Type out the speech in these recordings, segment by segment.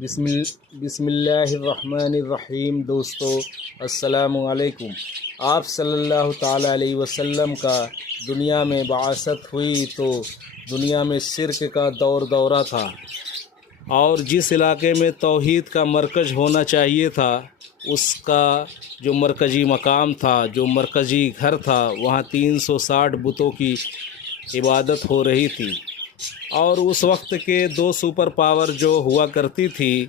بسم اللہ الرحمن الرحیم۔ دوستو السلام علیکم۔ آپ صلی اللہ تعالیٰ علیہ وسلم کا دنیا میں بعثت ہوئی تو دنیا میں شرک کا دورہ تھا، اور جس علاقے میں توحید کا مرکز ہونا چاہیے تھا اس کا جو مرکزی مقام تھا، جو مرکزی گھر تھا، وہاں 360 بتوں کی عبادت ہو رہی تھی۔ اور اس وقت کے دو سپر پاور جو ہوا کرتی تھی،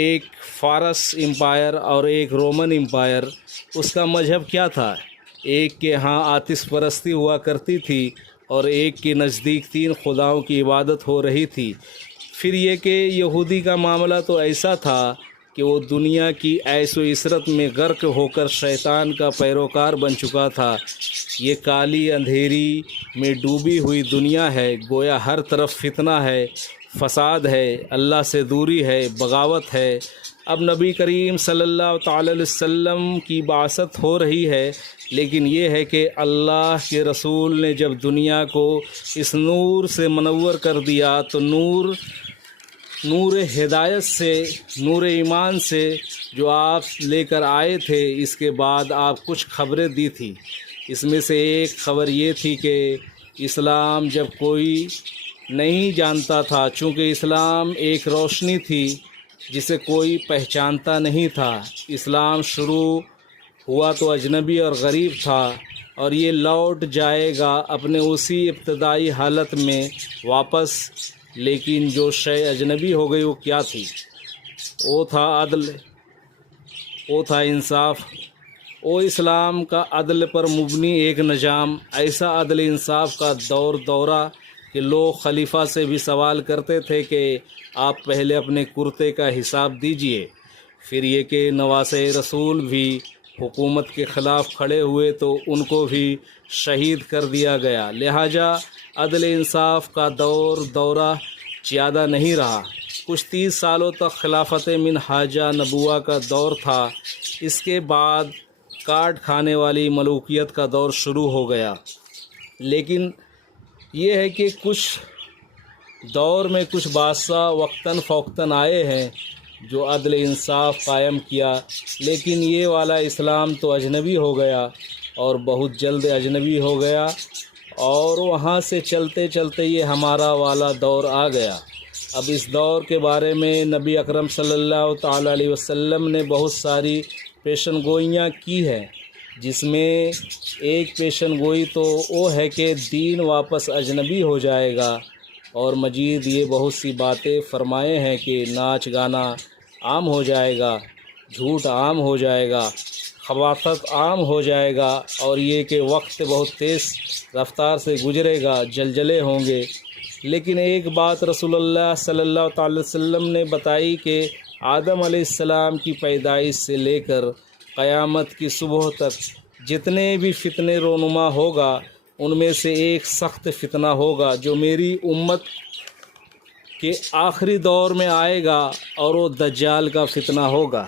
ایک فارس امپائر اور ایک رومن امپائر، اس کا مذہب کیا تھا؟ ایک کے ہاں آتش پرستی ہوا کرتی تھی اور ایک کے نزدیک 3 خداؤں کی عبادت ہو رہی تھی۔ پھر یہ کہ یہودی کا معاملہ تو ایسا تھا کہ وہ دنیا کی عیش و عشرت میں غرق ہو کر شیطان کا پیروکار بن چکا تھا۔ یہ کالی اندھیری میں ڈوبی ہوئی دنیا ہے، گویا ہر طرف فتنہ ہے، فساد ہے، اللہ سے دوری ہے، بغاوت ہے۔ اب نبی کریم صلی اللہ تعالی علیہ وسلم کی بعثت ہو رہی ہے، لیکن یہ ہے کہ اللہ کے رسول نے جب دنیا کو اس نور سے منور کر دیا تو نور ہدایت سے، نور ایمان سے جو آپ لے کر آئے تھے، اس کے بعد آپ کچھ خبریں دی تھی۔ اس میں سے ایک خبر یہ تھی کہ اسلام جب کوئی نہیں جانتا تھا، چونکہ اسلام ایک روشنی تھی جسے کوئی پہچانتا نہیں تھا۔ اسلام شروع ہوا تو اجنبی اور غریب تھا، اور یہ لوٹ جائے گا اپنے اسی ابتدائی حالت میں واپس۔ لیکن جو شے اجنبی ہو گئی وہ کیا تھی؟ وہ تھا عدل، وہ تھا انصاف، وہ اسلام کا عدل پر مبنی ایک نظام، ایسا عدل انصاف کا دورہ کہ لوگ خلیفہ سے بھی سوال کرتے تھے کہ آپ پہلے اپنے کرتے کا حساب دیجئے۔ پھر یہ کہ نواسے رسول بھی حکومت کے خلاف کھڑے ہوئے تو ان کو بھی شہید کر دیا گیا۔ لہٰذا عدل انصاف کا دورہ زیادہ نہیں رہا۔ کچھ 30 سالوں تک خلافت منہاجہ نبوہ کا دور تھا۔ اس کے بعد کاٹ کھانے والی ملوکیت کا دور شروع ہو گیا۔ لیکن یہ ہے کہ کچھ دور میں کچھ بادشاہ وقتاً فوقتاً آئے ہیں جو عدل انصاف قائم کیا، لیکن یہ والا اسلام تو اجنبی ہو گیا، اور بہت جلد اجنبی ہو گیا، اور وہاں سے چلتے چلتے یہ ہمارا والا دور آ گیا۔ اب اس دور کے بارے میں نبی اکرم صلی اللہ تعالیٰ علیہ وسلم نے بہت ساری پیشن گوئیاں کی ہیں، جس میں ایک پیشن گوئی تو وہ ہے کہ دین واپس اجنبی ہو جائے گا، اور مزید یہ بہت سی باتیں فرمائے ہیں کہ ناچ گانا عام ہو جائے گا، جھوٹ عام ہو جائے گا، خباثت عام ہو جائے گا، اور یہ کہ وقت بہت تیز رفتار سے گزرے گا، زلزلے ہوں گے۔ لیکن ایک بات رسول اللہ صلی اللہ تعالی وسلم نے بتائی کہ آدم علیہ السلام کی پیدائش سے لے کر قیامت کی صبح تک جتنے بھی فتنے رونما ہوگا، ان میں سے ایک سخت فتنہ ہوگا جو میری امت کے آخری دور میں آئے گا، اور وہ دجال کا فتنہ ہوگا۔